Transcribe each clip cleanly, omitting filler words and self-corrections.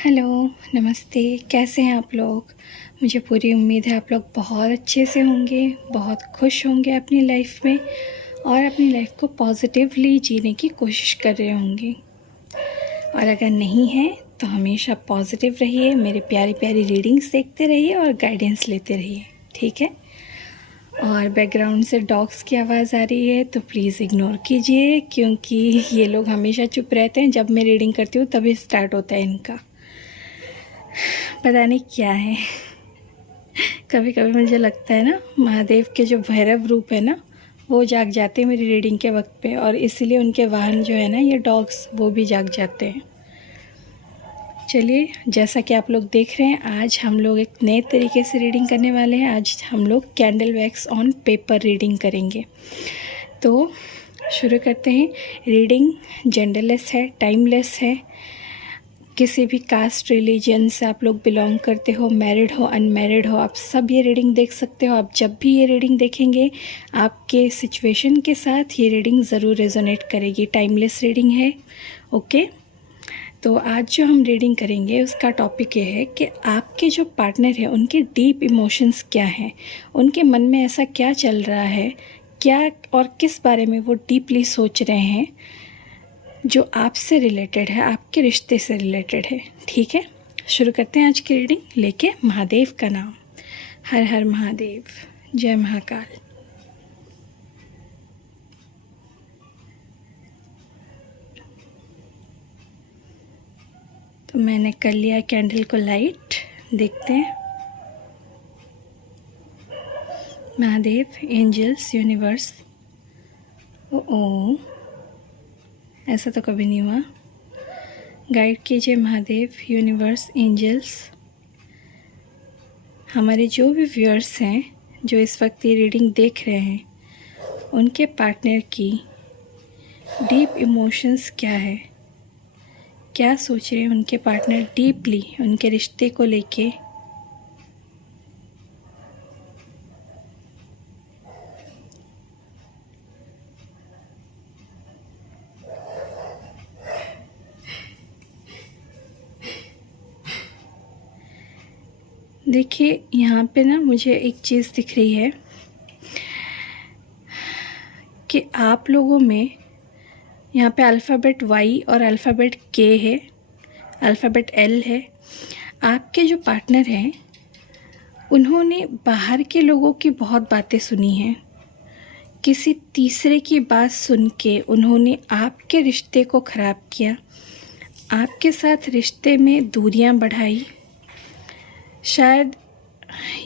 Hello, नमस्ते। कैसे हैं आप लोग? मुझे पूरी उम्मीद है आप लोग बहुत अच्छे से होंगे, बहुत खुश होंगे अपनी लाइफ में और अपनी लाइफ को पॉजिटिवली जीने की कोशिश कर रहे होंगे। और अगर नहीं है तो हमेशा पॉजिटिव रहिए, मेरे प्यारी प्यारी रीडिंग्स देखते रहिए और गाइडेंस लेते रहिए, ठीक है? और बैकग्राउंड से डॉग्स की आवाज़ आ रही है तो प्लीज़ इग्नोर कीजिए, क्योंकि ये लोग हमेशा चुप रहते हैं। जब मैं रीडिंग करती हूँ तभी स्टार्ट होता है इनका, पता नहीं क्या है। कभी कभी मुझे लगता है ना, महादेव के जो भैरव रूप है ना, वो जाग जाते हैं मेरी रीडिंग के वक्त पे, और इसीलिए उनके वाहन जो है ना, ये डॉग्स, वो भी जाग जाते हैं। चलिए, जैसा कि आप लोग देख रहे हैं, आज हम लोग एक नए तरीके से रीडिंग करने वाले हैं। आज हम लोग candle wax on paper reading करेंगे। तो शुरू करते हैं। रीडिंग जेंडरलेस है, टाइमलेस है। किसी भी कास्ट रिलीजन से आप लोग बिलोंग करते हो, मैरिड हो, अनमैरिड हो, आप सब ये रीडिंग देख सकते हो। आप जब भी ये रीडिंग देखेंगे, आपके सिचुएशन के साथ ये रीडिंग ज़रूर रेजोनेट करेगी। टाइमलेस रीडिंग है, ओके? तो आज जो हम रीडिंग करेंगे उसका टॉपिक ये है कि आपके जो पार्टनर है उनके डीप इमोशंस क्या हैं, उनके मन में ऐसा क्या चल रहा है, क्या और किस बारे में वो डीपली सोच रहे हैं जो आपसे रिलेटेड है, आपके रिश्ते से रिलेटेड है, ठीक है? शुरू करते हैं आज की रीडिंग लेके महादेव का नाम। हर हर महादेव, जय महाकाल। तो मैंने कर लिया कैंडल को लाइट, देखते हैं। Mahadev, angels, universe. ओ, ऐसा तो कभी नहीं हुआ। गाइड कीजिए महादेव, यूनिवर्स, एंजल्स। हमारे जो भी व्यूअर्स हैं, जो इस वक्त ये रीडिंग देख रहे हैं, उनके पार्टनर की डीप इमोशंस क्या है, क्या सोच रहे हैं उनके पार्टनर डीपली उनके रिश्ते को लेके। देखिए, यहाँ पे ना मुझे एक चीज़ दिख रही है कि आप लोगों में यहाँ पे अल्फ़ाबेट वाई और अल्फ़ाबेट के है, अल्फ़ाबेट एल है। आपके जो पार्टनर हैं, उन्होंने बाहर के लोगों की बहुत बातें सुनी हैं। किसी तीसरे की बात सुन के उन्होंने आपके रिश्ते को ख़राब किया, आपके साथ रिश्ते में दूरियां बढ़ाई। शायद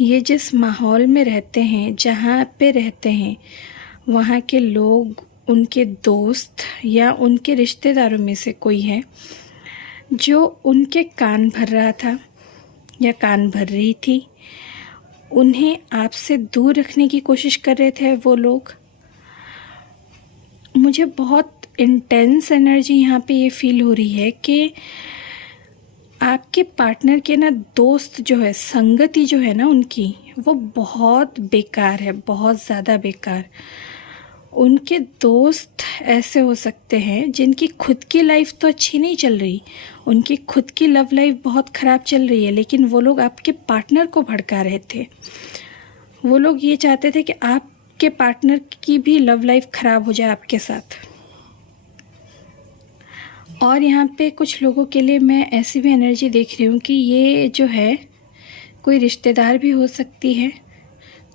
ये जिस माहौल में रहते हैं, जहाँ पे रहते हैं, वहाँ के लोग, उनके दोस्त या उनके रिश्तेदारों में से कोई है जो उनके कान भर रहा था या कान भर रही थी। उन्हें आपसे दूर रखने की कोशिश कर रहे थे वो लोग। मुझे बहुत इंटेंस एनर्जी यहाँ पे ये फील हो रही है कि आपके पार्टनर के ना दोस्त जो है, संगति जो है ना उनकी, वो बहुत बेकार है, बहुत ज़्यादा बेकार। उनके दोस्त ऐसे हो सकते हैं जिनकी खुद की लाइफ तो अच्छी नहीं चल रही, उनकी खुद की लव लाइफ बहुत ख़राब चल रही है, लेकिन वो लोग आपके पार्टनर को भड़का रहे थे। वो लोग ये चाहते थे कि आपके पार्टनर की भी लव लाइफ ख़राब हो जाए आपके साथ। और यहाँ पे कुछ लोगों के लिए मैं ऐसी भी एनर्जी देख रही हूँ कि ये जो है, कोई रिश्तेदार भी हो सकती है,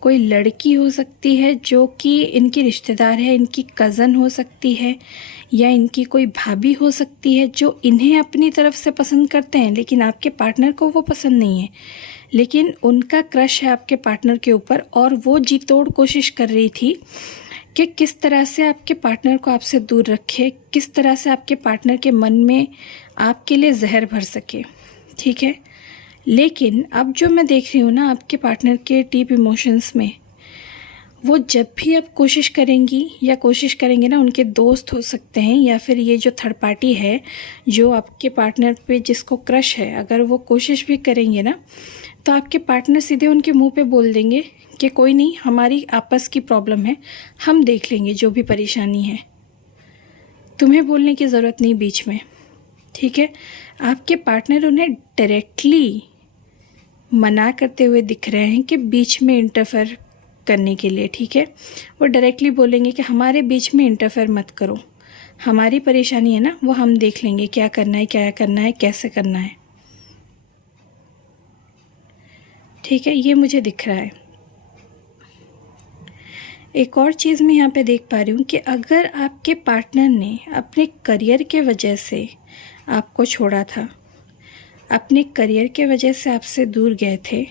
कोई लड़की हो सकती है जो कि इनकी रिश्तेदार है, इनकी कज़न हो सकती है, या इनकी कोई भाभी हो सकती है जो इन्हें अपनी तरफ से पसंद करते हैं, लेकिन आपके पार्टनर को वो पसंद नहीं है, लेकिन उनका क्रश है आपके पार्टनर के ऊपर, और वो जी तोड़ कोशिश कर रही थी कि किस तरह से आपके पार्टनर को आपसे दूर रखे, किस तरह से आपके पार्टनर के मन में आपके लिए जहर भर सके, ठीक है? लेकिन अब जो मैं देख रही हूँ ना, आपके पार्टनर के डीप इमोशंस में, वो जब भी आप कोशिश करेंगी या कोशिश करेंगे ना, उनके दोस्त हो सकते हैं या फिर ये जो थर्ड पार्टी है जो आपके पार्टनर पे जिसको क्रश है, अगर वो कोशिश भी करेंगे ना, तो आपके पार्टनर सीधे उनके मुंह पे बोल देंगे कि कोई नहीं, हमारी आपस की प्रॉब्लम है, हम देख लेंगे जो भी परेशानी है, तुम्हें बोलने की ज़रूरत नहीं बीच में। ठीक है। आपके पार्टनर उन्हें डायरेक्टली मना करते हुए दिख रहे हैं कि बीच में इंटरफेयर करने के लिए, ठीक है। वो डायरेक्टली बोलेंगे कि हमारे बीच में इंटरफेयर मत करो, हमारी परेशानी है ना, वो हम देख लेंगे, क्या करना है, क्या करना है, कैसे करना है, ठीक है। ये मुझे दिख रहा है। एक और चीज़ मैं यहाँ पे देख पा रही हूँ कि अगर आपके पार्टनर ने अपने करियर के वजह से आपको छोड़ा था, अपने करियर के वजह से आपसे दूर गए थे,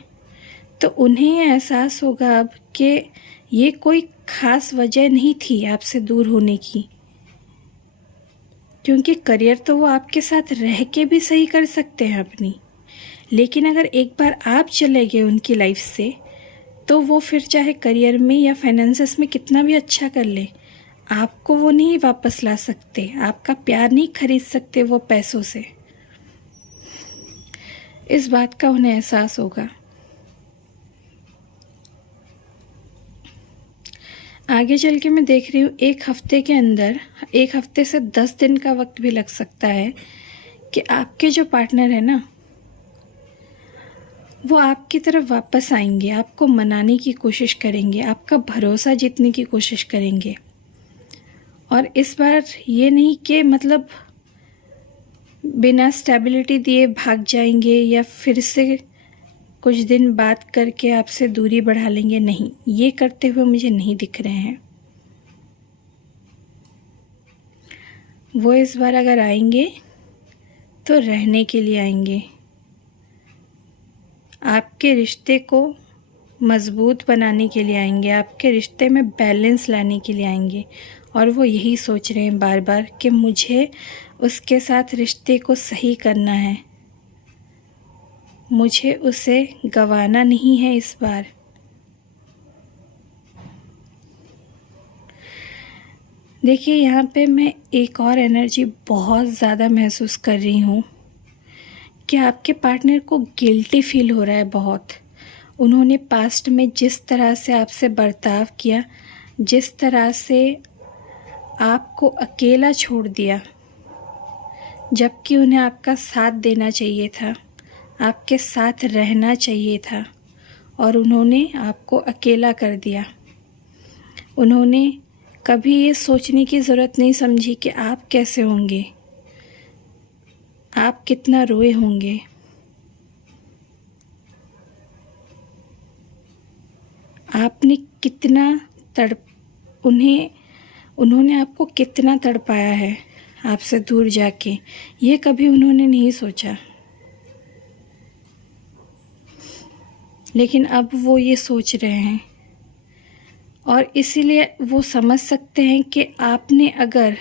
तो उन्हें ये एहसास होगा अब कि ये कोई ख़ास वजह नहीं थी आपसे दूर होने की, क्योंकि करियर तो वो आपके साथ रह के भी सही कर सकते हैं अपनी। लेकिन अगर एक बार आप चले गए उनकी लाइफ से, तो वो फिर चाहे करियर में या फाइनेंसेस में कितना भी अच्छा कर ले, आपको वो नहीं वापस ला सकते, आपका प्यार नहीं खरीद सकते वो पैसों से। इस बात का उन्हें एहसास होगा। आगे चल के मैं देख रही हूँ 1 हफ्ते के अंदर, 1 हफ्ते से 10 दिन का वक्त भी लग सकता है कि आपके जो पार्टनर है ना, वो आपकी तरफ वापस आएंगे, आपको मनाने की कोशिश करेंगे, आपका भरोसा जीतने की कोशिश करेंगे। और इस बार ये नहीं कि मतलब बिना स्टेबिलिटी दिए भाग जाएंगे या फिर से कुछ दिन बात करके आपसे दूरी बढ़ा लेंगे, नहीं, ये करते हुए मुझे नहीं दिख रहे हैं। वो इस बार अगर आएंगे तो रहने के लिए आएंगे, आपके रिश्ते को मज़बूत बनाने के लिए आएंगे, आपके रिश्ते में बैलेंस लाने के लिए आएंगे। और वो यही सोच रहे हैं बार बार कि मुझे उसके साथ रिश्ते को सही करना है, मुझे उसे गंवाना नहीं है इस बार। देखिए, यहाँ पे मैं एक और एनर्जी बहुत ज़्यादा महसूस कर रही हूँ कि आपके पार्टनर को गिल्टी फील हो रहा है बहुत। उन्होंने पास्ट में जिस तरह से आपसे बर्ताव किया, जिस तरह से आपको अकेला छोड़ दिया, जबकि उन्हें आपका साथ देना चाहिए था, आपके साथ रहना चाहिए था, और उन्होंने आपको अकेला कर दिया। उन्होंने कभी ये सोचने की ज़रूरत नहीं समझी कि आप कैसे होंगे, आप कितना रोए होंगे, आपने कितना उन्होंने आपको कितना तड़पाया है आपसे दूर जाके, ये कभी उन्होंने नहीं सोचा। लेकिन अब वो ये सोच रहे हैं, और इसीलिए वो समझ सकते हैं कि आपने अगर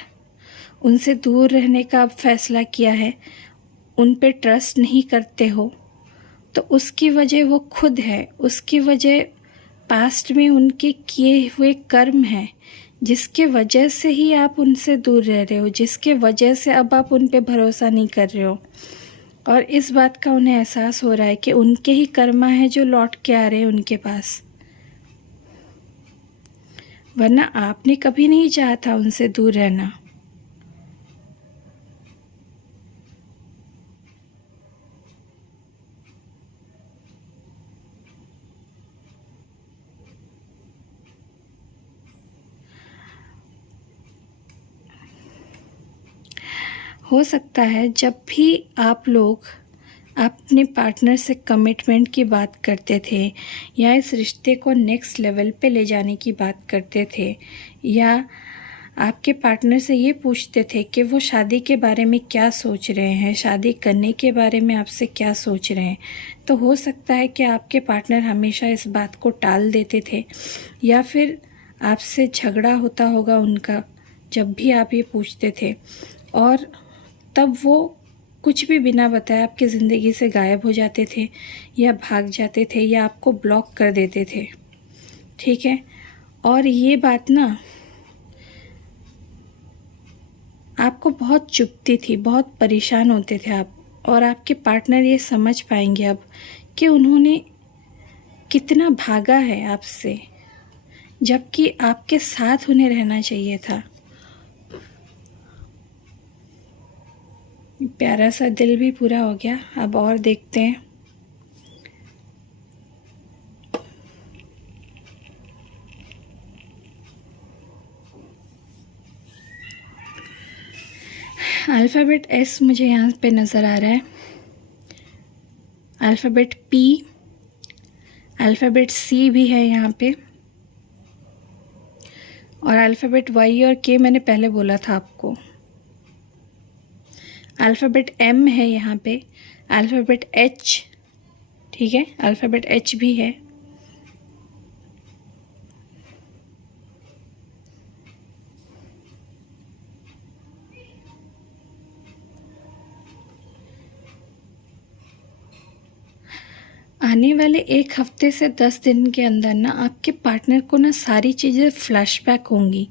उनसे दूर रहने का फैसला किया है, उन पे ट्रस्ट नहीं करते हो, तो उसकी वजह वो खुद है, उसकी वजह पास्ट में उनके किए हुए कर्म हैं, जिसके वजह से ही आप उनसे दूर रह रहे हो, जिसके वजह से अब आप उन पे भरोसा नहीं कर रहे हो। और इस बात का उन्हें एहसास हो रहा है कि उनके ही कर्मा है जो लौट के आ रहे हैं उनके पास, वरना आपने कभी नहीं चाहा था उनसे दूर रहना। हो सकता है जब भी आप लोग अपने पार्टनर से कमिटमेंट की बात करते थे, या इस रिश्ते को नेक्स्ट लेवल पे ले जाने की बात करते थे, या आपके पार्टनर से ये पूछते थे कि वो शादी के बारे में क्या सोच रहे हैं, शादी करने के बारे में आपसे क्या सोच रहे हैं, तो हो सकता है कि आपके पार्टनर हमेशा इस बात को टाल देते थे, या फिर आपसे झगड़ा होता होगा उनका जब भी आप ये पूछते थे, और तब वो कुछ भी बिना बताए आपकी ज़िंदगी से गायब हो जाते थे, या भाग जाते थे, या आपको ब्लॉक कर देते थे, ठीक है। और ये बात ना आपको बहुत चुभती थी, बहुत परेशान होते थे आप, और आपके पार्टनर ये समझ पाएंगे अब कि उन्होंने कितना भागा है आपसे, जबकि आपके साथ उन्हें रहना चाहिए था। प्यारा सा दिल भी पूरा हो गया। अब और देखते हैं। अल्फ़ाबेट एस मुझे यहाँ पे नज़र आ रहा है, अल्फ़ाबेट पी, अल्फ़ाबेट सी भी है यहाँ पे, और अल्फ़ाबेट वाई और के मैंने पहले बोला था आपको। अल्फ़ाबेट एम है यहाँ पे, अल्फ़ाबेट एच, ठीक है, अल्फ़ाबेट एच भी है, आने वाले 1 हफ्ते से 10 दिन के अंदर ना आपके पार्टनर को ना सारी चीज़ें फ्लैशबैक होंगी।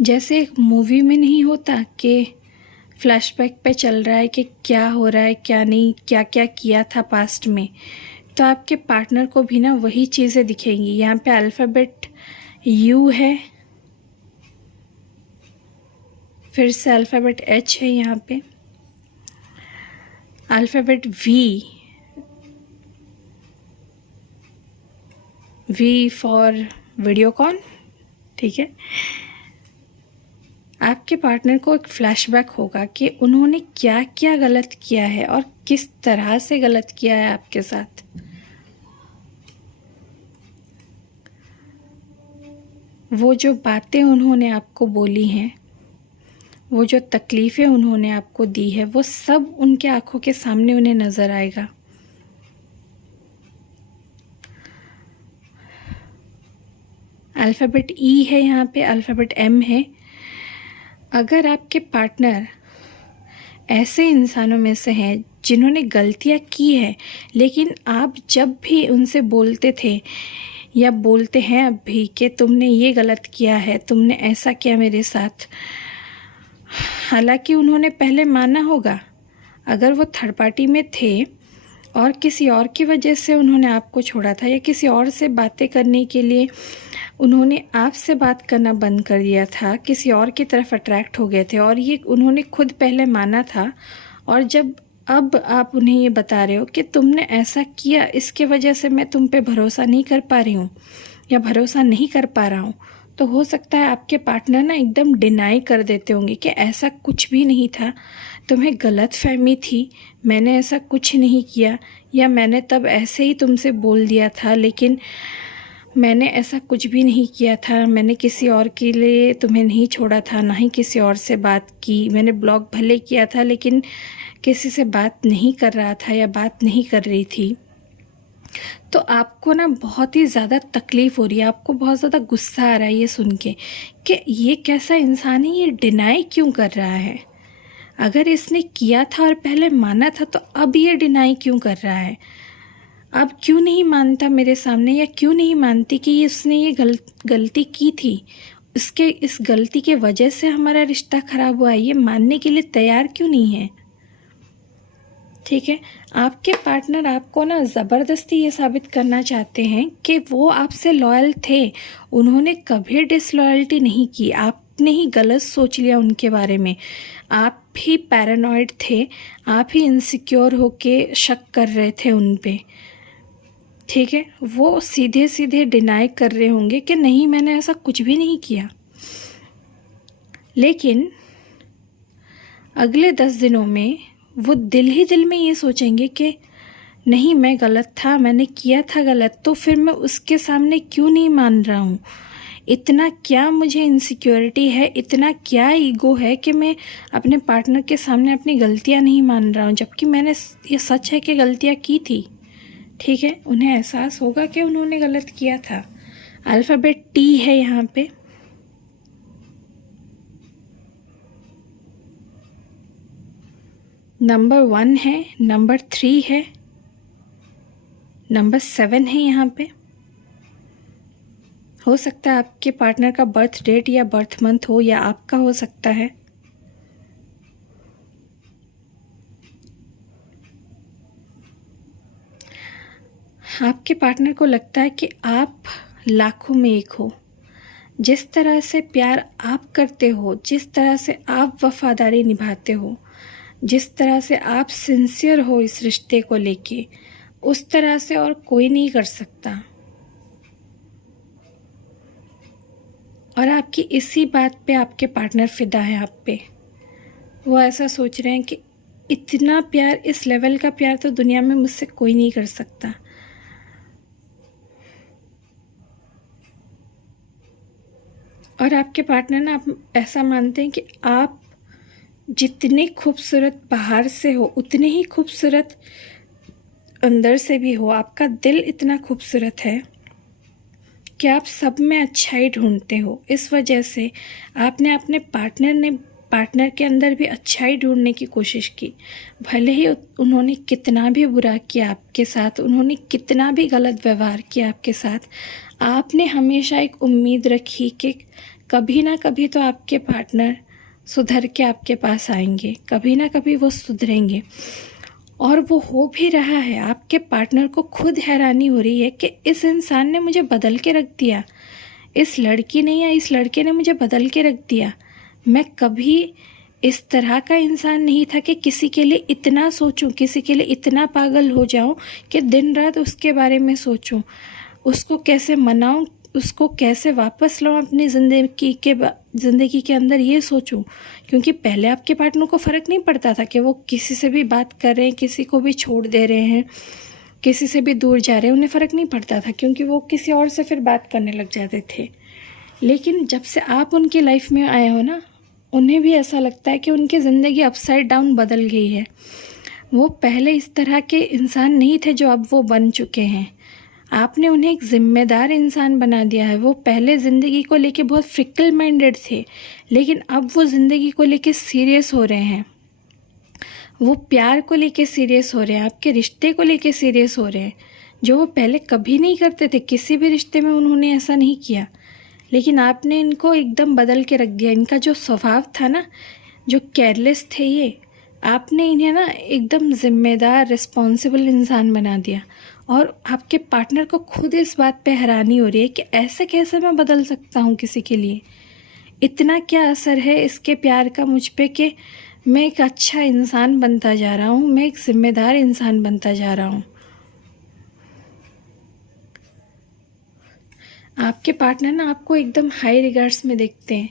जैसे एक मूवी में नहीं होता कि फ्लैशबैक पे चल रहा है कि क्या हो रहा है क्या नहीं, क्या क्या किया था पास्ट में, तो आपके पार्टनर को भी ना वही चीज़ें दिखेंगी। यहाँ पे अल्फ़ाबेट यू है, फिर से अल्फ़ाबेट एच है, यहाँ पे अल्फ़ाबेट वी फॉर वीडियोकॉन, ठीक है। आपके पार्टनर को एक फ्लैशबैक होगा कि उन्होंने क्या क्या गलत किया है और किस तरह से गलत किया है आपके साथ। वो जो बातें उन्होंने आपको बोली हैं, वो जो तकलीफ़ें उन्होंने आपको दी है, वो सब उनके आंखों के सामने उन्हें नज़र आएगा। अल्फ़ाबेट ई है यहाँ पे, अल्फ़ाबेट एम है। अगर आपके पार्टनर ऐसे इंसानों में से हैं जिन्होंने गलतियाँ की है, लेकिन आप जब भी उनसे बोलते थे या बोलते हैं अब भी कि तुमने ये गलत किया है, तुमने ऐसा किया मेरे साथ, हालांकि उन्होंने पहले माना होगा, अगर वो थर्ड पार्टी में थे और किसी और की वजह से उन्होंने आपको छोड़ा था या किसी और से बातें करने के लिए उन्होंने आपसे बात करना बंद कर दिया था, किसी और की तरफ अट्रैक्ट हो गए थे और ये उन्होंने खुद पहले माना था, और जब अब आप उन्हें ये बता रहे हो कि तुमने ऐसा किया, इसके वजह से मैं तुम पे भरोसा नहीं कर पा रही हूँ या भरोसा नहीं कर पा रहा हूँ, तो हो सकता है आपके पार्टनर ना एकदम डिनाई कर देते होंगे कि ऐसा कुछ भी नहीं था, तुम्हें गलतफहमी थी, मैंने ऐसा कुछ नहीं किया, या मैंने तब ऐसे ही तुमसे बोल दिया था, लेकिन मैंने ऐसा कुछ भी नहीं किया था, मैंने किसी और के लिए तुम्हें नहीं छोड़ा था, ना ही किसी और से बात की, मैंने ब्लॉक भले किया था लेकिन किसी से बात नहीं कर रहा था या बात नहीं कर रही थी। तो आपको ना बहुत ही ज़्यादा तकलीफ़ हो रही है, आपको बहुत ज़्यादा गुस्सा आ रहा है ये सुन के कि ये कैसा इंसान है, ये डिनाई क्यों कर रहा है। अगर इसने किया था और पहले माना था तो अब ये डिनाई क्यों कर रहा है, अब क्यों नहीं मानता मेरे सामने, या क्यों नहीं मानती कि उसने ये गलती की थी, इसके इस गलती के वजह से हमारा रिश्ता ख़राब हुआ है, ये मानने के लिए तैयार क्यों नहीं है। ठीक है, आपके पार्टनर आपको ना ज़बरदस्ती ये साबित करना चाहते हैं कि वो आपसे लॉयल थे, उन्होंने कभी डिसलॉयल्टी नहीं की, आपने ही गलत सोच लिया उनके बारे में, आप ही पैरानॉइड थे, आप ही इनसिक्योर होके शक कर रहे थे उन पे। ठीक है, वो सीधे सीधे डिनाई कर रहे होंगे कि नहीं मैंने ऐसा कुछ भी नहीं किया, लेकिन अगले 10 दिनों में वो दिल ही दिल में ये सोचेंगे कि नहीं मैं गलत था, मैंने किया था गलत, तो फिर मैं उसके सामने क्यों नहीं मान रहा हूँ, इतना क्या मुझे इनसिक्योरिटी है, इतना क्या ईगो है कि मैं अपने पार्टनर के सामने अपनी गलतियाँ नहीं मान रहा हूँ, जबकि मैंने ये सच है कि गलतियाँ की थी। ठीक है, उन्हें एहसास होगा कि उन्होंने गलत किया था। अल्फ़ाबेट टी है यहाँ पे, नंबर 1 है, नंबर 3 है, नंबर 7 है यहाँ पे। हो सकता है आपके पार्टनर का बर्थ डेट या बर्थ मंथ हो, या आपका हो सकता है। आपके पार्टनर को लगता है कि आप लाखों में एक हो, जिस तरह से प्यार आप करते हो, जिस तरह से आप वफादारी निभाते हो, जिस तरह से आप सिंसियर हो इस रिश्ते को लेके, उस तरह से और कोई नहीं कर सकता। और आपकी इसी बात पे आपके पार्टनर फिदा है आप पे। वो ऐसा सोच रहे हैं कि इतना प्यार, इस लेवल का प्यार तो दुनिया में मुझसे कोई नहीं कर सकता। और आपके पार्टनर ना आप ऐसा मानते हैं कि आप जितने खूबसूरत बाहर से हो उतने ही खूबसूरत अंदर से भी हो। आपका दिल इतना खूबसूरत है कि आप सब में अच्छाई ढूंढते हो। इस वजह से आपने अपने पार्टनर के अंदर भी अच्छाई ढूंढने की कोशिश की। भले ही उन्होंने कितना भी बुरा किया आपके साथ, उन्होंने कितना भी गलत व्यवहार किया आपके साथ, आपने हमेशा एक उम्मीद रखी कि कभी ना कभी तो आपके पार्टनर सुधर के आपके पास आएंगे, कभी ना कभी वो सुधरेंगे। और वो हो भी रहा है। आपके पार्टनर को खुद हैरानी हो रही है कि इस इंसान ने मुझे बदल के रख दिया, इस लड़की ने या इस लड़के ने मुझे बदल के रख दिया। मैं कभी इस तरह का इंसान नहीं था कि किसी के लिए इतना सोचूं, किसी के लिए इतना पागल हो जाऊं कि दिन रात उसके बारे में सोचूं, उसको कैसे मनाऊं, उसको कैसे वापस लाऊं अपनी ज़िंदगी के अंदर, ये सोचूं। क्योंकि पहले आपके पार्टनर को फ़र्क नहीं पड़ता था कि वो किसी से भी बात कर रहे हैं, किसी को भी छोड़ दे रहे हैं, किसी से भी दूर जा रहे हैं, उन्हें फ़र्क नहीं पड़ता था, क्योंकि वो किसी और से फिर बात करने लग जाते थे। लेकिन जब से आप उनकी लाइफ में आए हो ना, उन्हें भी ऐसा लगता है कि उनकी ज़िंदगी अपसाइड डाउन बदल गई है। वो पहले इस तरह के इंसान नहीं थे जो अब वो बन चुके हैं। आपने उन्हें एक ज़िम्मेदार इंसान बना दिया है। वो पहले ज़िंदगी को लेके बहुत फिकल माइंडेड थे, लेकिन अब वो ज़िंदगी को लेके सीरियस हो रहे हैं। वो प्यार को लेके सीरियस हो रहे हैं, आपके रिश्ते को लेके सीरियस हो रहे हैं, जो वो पहले कभी नहीं करते थे। किसी भी रिश्ते में उन्होंने ऐसा नहीं किया, लेकिन आपने इनको एकदम बदल के रख दिया। इनका जो स्वभाव था ना, जो केयरलेस थे ये, आपने इन्हें ना एकदम ज़िम्मेदार, रिस्पॉन्सिबल इंसान बना दिया। और आपके पार्टनर को खुद इस बात पे हैरानी हो रही है कि ऐसे कैसे मैं बदल सकता हूँ किसी के लिए। इतना क्या असर है इसके प्यार का मुझ पे कि मैं एक अच्छा इंसान बनता जा रहा हूँ, मैं एक ज़िम्मेदार इंसान बनता जा रहा हूँ। आपके पार्टनर ना आपको एकदम हाई रिगार्ड्स में देखते हैं।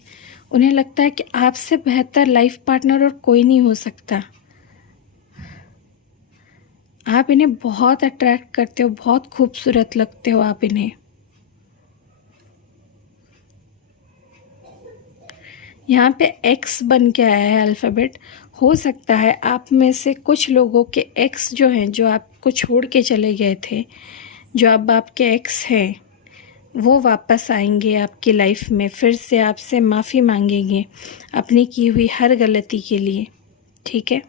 उन्हें लगता है कि आपसे बेहतर लाइफ पार्टनर और कोई नहीं हो सकता। आप इन्हें बहुत अट्रैक्ट करते हो, बहुत खूबसूरत लगते हो आप इन्हें। यहाँ पे एक्स बन के आया है अल्फ़ाबेट। हो सकता है आप में से कुछ लोगों के एक्स जो हैं, जो आपको छोड़ के चले गए थे, जो अब आपके एक्स हैं, वो वापस आएंगे आपकी लाइफ में, फिर से आपसे माफ़ी मांगेंगे अपनी की हुई हर गलती के लिए। ठीक है,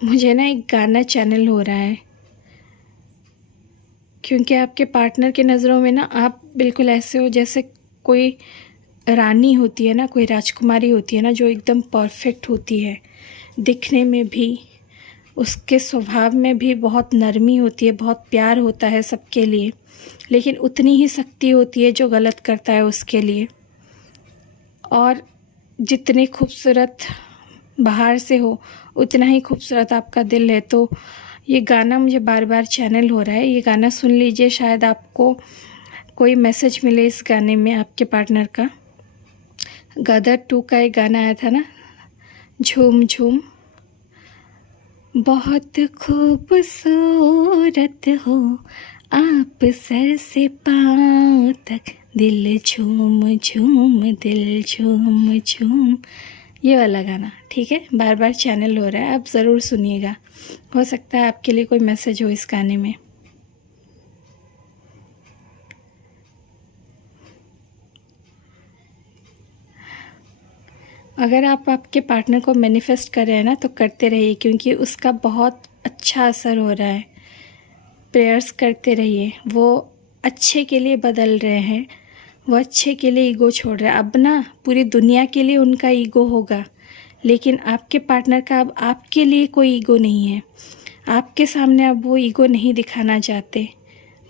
मुझे ना एक गाना चैनल हो रहा है, क्योंकि आपके पार्टनर के नज़रों में ना आप बिल्कुल ऐसे हो जैसे कोई रानी होती है ना, कोई राजकुमारी होती है ना, जो एकदम परफेक्ट होती है, दिखने में भी, उसके स्वभाव में भी बहुत नरमी होती है, बहुत प्यार होता है सबके लिए, लेकिन उतनी ही सख्ती होती है जो गलत करता है उसके लिए। और जितनी खूबसूरत बाहर से हो उतना ही खूबसूरत आपका दिल है। तो ये गाना मुझे बार बार चैनल हो रहा है, ये गाना सुन लीजिए, शायद आपको कोई मैसेज मिले इस गाने में आपके पार्टनर का। गदर 2 का एक गाना आया था ना, झूम झूम, बहुत खूबसूरत हो आप सर से पाँव तक, दिल झूम झूम, दिल झूम झूम, ये वाला गाना। ठीक है, बार बार चैनल हो रहा है, आप ज़रूर सुनिएगा, हो सकता है आपके लिए कोई मैसेज हो इस गाने में। अगर आप आपके पार्टनर को मैनिफेस्ट कर रहे हैं ना, तो करते रहिए, क्योंकि उसका बहुत अच्छा असर हो रहा है। प्रेयर्स करते रहिए, वो अच्छे के लिए बदल रहे हैं, वो अच्छे के लिए ईगो छोड़ रहे हैं। अब ना पूरी दुनिया के लिए उनका ईगो होगा, लेकिन आपके पार्टनर का अब आपके लिए कोई ईगो नहीं है। आपके सामने अब वो ईगो नहीं दिखाना चाहते।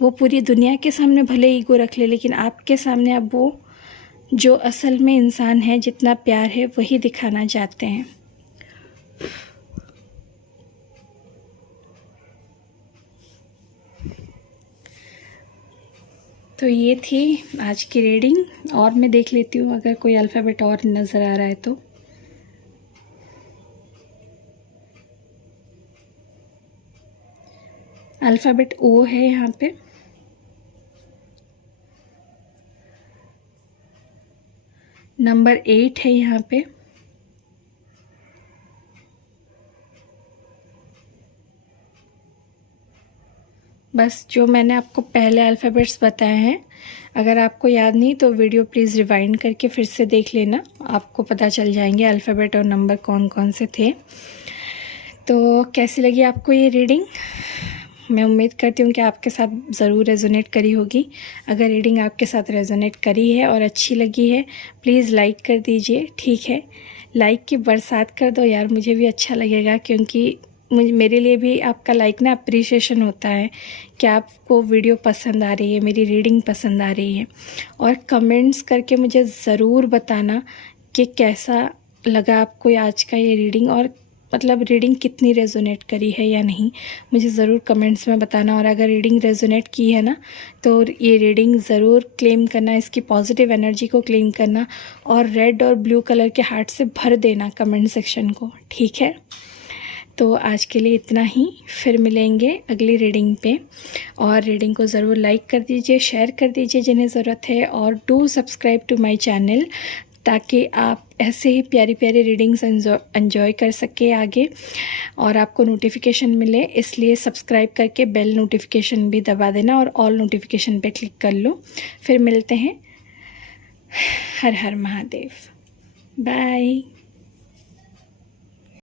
वो पूरी दुनिया के सामने भले ईगो रख ले, लेकिन आपके सामने अब वो जो असल में इंसान है, जितना प्यार है, वही दिखाना चाहते हैं। तो ये थी आज की रीडिंग, और मैं देख लेती हूँ अगर कोई अल्फ़ाबेट और नज़र आ रहा है तो। अल्फ़ाबेट ओ है यहाँ पे, नंबर 8 है यहाँ पे, बस जो मैंने आपको पहले अल्फ़ाबेट्स बताए हैं, अगर आपको याद नहीं तो वीडियो प्लीज़ रिवाइंड करके फिर से देख लेना, आपको पता चल जाएंगे अल्फ़ाबेट और नंबर कौन कौन से थे। तो कैसी लगी आपको ये रीडिंग? मैं उम्मीद करती हूँ कि आपके साथ ज़रूर रेजोनेट करी होगी। अगर रीडिंग आपके साथ रेजोनेट करी है और अच्छी लगी है, प्लीज़ लाइक कर दीजिए, ठीक है? लाइक की बरसात कर दो यार, मुझे भी अच्छा लगेगा, क्योंकि मेरे लिए भी आपका लाइक ना अप्रिसिएशन होता है कि आपको वीडियो पसंद आ रही है, मेरी रीडिंग पसंद आ रही है। और कमेंट्स करके मुझे ज़रूर बताना कि कैसा लगा आपको आज का ये रीडिंग, और मतलब रीडिंग कितनी रेजोनेट करी है या नहीं, मुझे ज़रूर कमेंट्स में बताना। और अगर रीडिंग रेजोनेट की है ना, तो ये रीडिंग ज़रूर क्लेम करना, इसकी पॉजिटिव एनर्जी को क्लेम करना, और रेड और ब्लू कलर के हार्ट से भर देना कमेंट सेक्शन को, ठीक है? तो आज के लिए इतना ही, फिर मिलेंगे अगली रीडिंग पे। और रीडिंग को ज़रूर लाइक कर दीजिए, शेयर कर दीजिए जिन्हें ज़रूरत है, और do subscribe to my channel, ताकि आप ऐसे ही प्यारी प्यारी रीडिंग्स एंजॉय कर सके आगे और आपको नोटिफिकेशन मिले। इसलिए सब्सक्राइब करके बेल नोटिफिकेशन भी दबा देना और ऑल नोटिफिकेशन पे क्लिक कर लो। फिर मिलते हैं। हर हर महादेव। बाय।